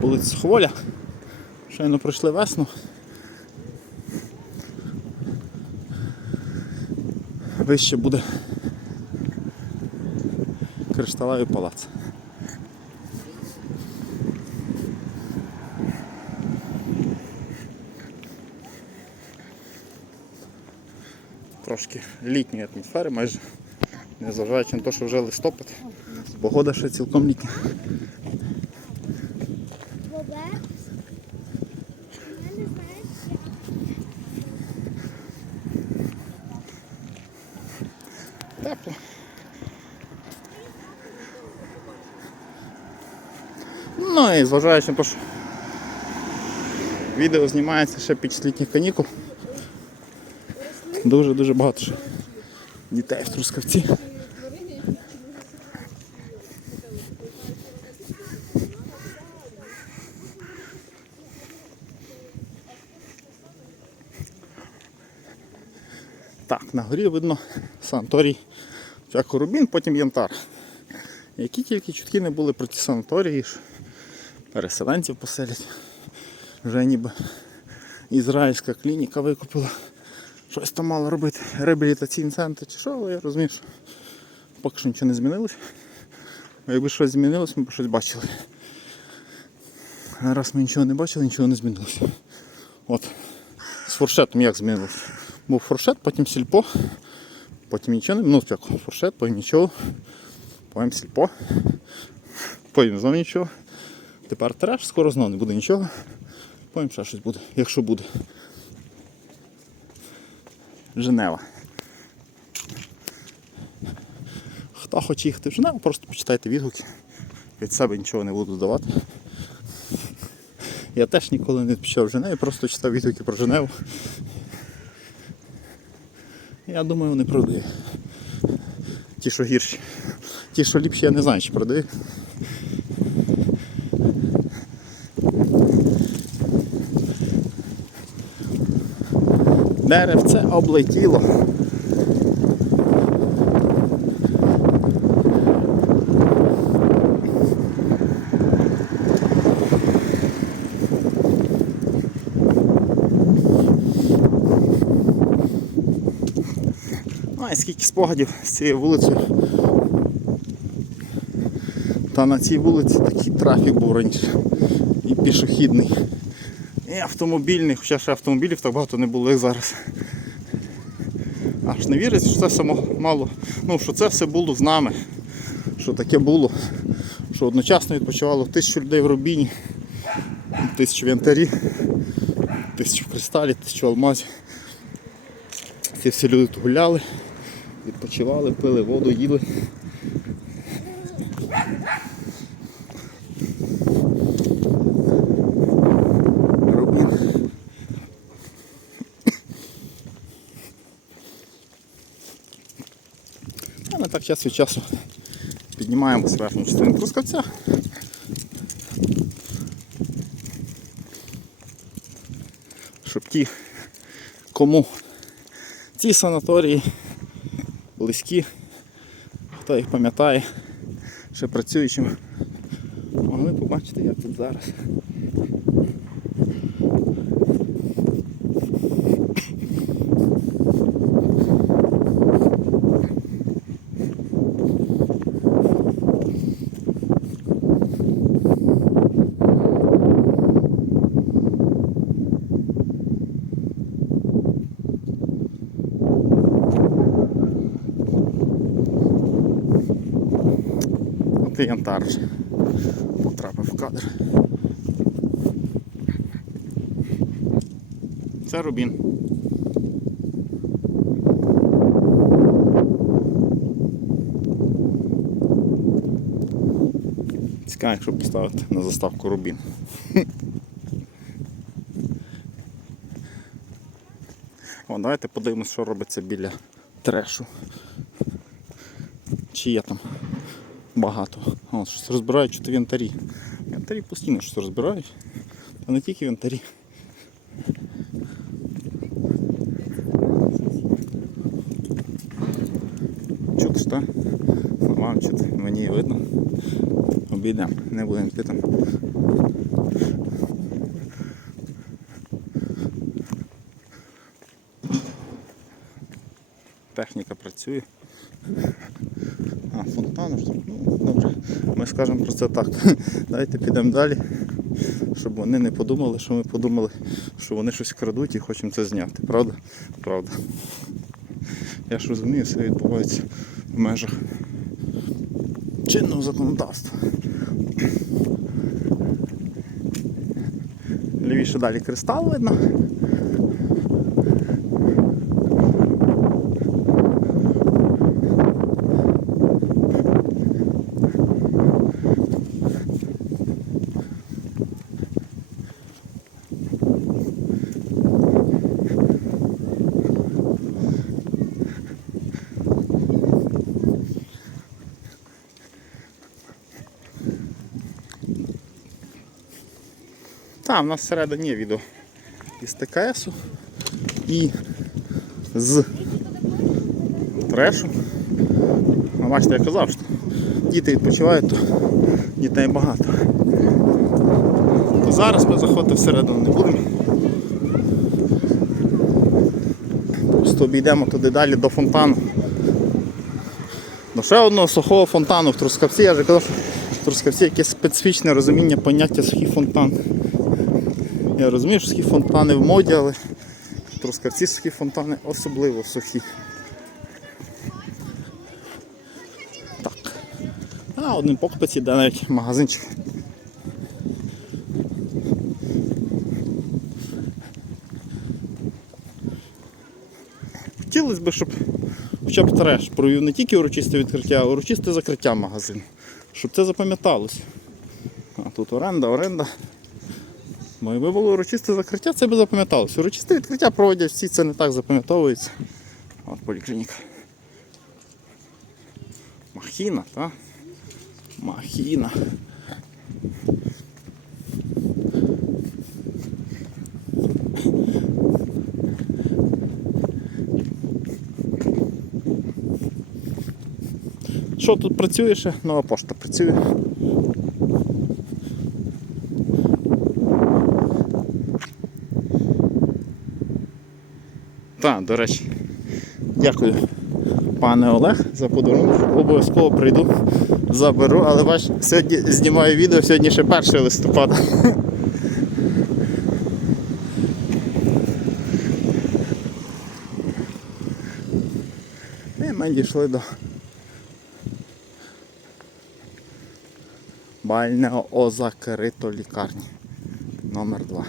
вулиця Суховоля. Щойно пройшли весну. Вище буде кришталевий палац. Трошки літньої атмосфери майже, незважаючи на те, що вже листопад, погода ще цілком літня. Бобе. Я не знаю. Тепло. Ну і зважаючи на те, що відео знімається ще під літніх канікул. Дуже-дуже багато ще дітей в Трускавці. Так, на горі видно санаторій Спочатку Рубін, потім Янтар. Які тільки чутки не були про ті санаторії, переселенців поселять. Вже ніби ізраїльська клініка викупила. Щось там мало робити. Реабілітаційний центр чи що, але я розумію, що поки що нічого не змінилось. Якби щось змінилось, ми б щось бачили. А раз ми нічого не бачили, нічого не змінилося. От. З фуршетом як змінилося? Був фуршет, потім сільпо, потім нічого не. Ну, як фуршет, потім нічого, потім сільпо, потім знову нічого. Тепер треш, скоро знову не буде нічого. Потім ще щось буде, якщо буде. Женева. Хто хоче їхати в Женеву, просто почитайте відгуки. Від себе нічого не буду давати. Я теж ніколи не почав в Женеві, просто читав відгуки про Женеву. Я думаю, вони продають. Ті, що гірші. Ті, що ліпші, я не знаю, чи продають. Деревце облетіло. І скільки спогадів з цією вулицею. Та на цій вулиці такий трафік був раніше. І пішохідний. І автомобільний, хоча ще автомобілів так багато не було, як зараз. Аж не віриться, що це само мало. Ну, що це все було з нами. Що таке було. Що одночасно відпочивало тисячу людей в Рубіні, тисячу в янтарі, тисячу в кристалі, тисячу в алмазі. Ці всі люди тут гуляли, відпочивали, пили воду, їли. Так час від часу піднімаємося верхню частину Трускавця. Щоб ті, кому ці санаторії близькі, хто їх пам'ятає, ще працюючим, могли побачити, як тут зараз. І янтар потрапив в кадр. Це Рубін. Цікаво, якщо поставити на заставку Рубін. О, давайте подивимось, що робиться біля трешу. Чи є там багато. О, щось розбирають що в янтарі. В янтарі постійно щось розбирають. Та не тільки в янтарі. Чути ж? Вам чути, мені видно. Обійдемо, не будемо йти там. Техніка працює. А, фонтан, ну, добре. Ми скажемо про це так. Давайте підемо далі, щоб вони не подумали, що ми подумали, що вони щось крадуть і хочемо це зняти. Правда? Правда. Я ж розумію, все відбувається в межах чинного законодавства. Лівіше далі кристал видно. Там у нас всередині відео із ТКСу і з трешу. А бачите, я казав, що діти відпочивають, то дітей багато. То зараз ми заходити всередину не будемо. Просто обійдемо туди далі до фонтану. До ще одного сухого фонтану в Трускавці. Я вже казав, що в Трускавці якесь специфічне розуміння поняття сухий фонтан. Я розумію, що сухі фонтани в моді, але Трускавці сухі фонтани особливо сухі. Так. А один покупець іде навіть магазинчик. Хотілося б, щоб хоча б треш провів не тільки урочисте відкриття, а урочисте закриття магазину. Щоб це запам'яталося. А тут оренда, оренда. Бо якби було урочисте закриття, це би запам'яталося. Урочисте відкриття проводять всі, це не так запам'ятовується. От поліклініка. Махіна, так? Махіна. Що тут працює ще? Нова пошта працює. До речі, дякую, пане Олег, за подарунок. Обов'язково прийду, заберу, але бач, сьогодні знімаю відео, сьогодні ще 1 листопада. І ми дійшли до бального озакрито лікарні номер 2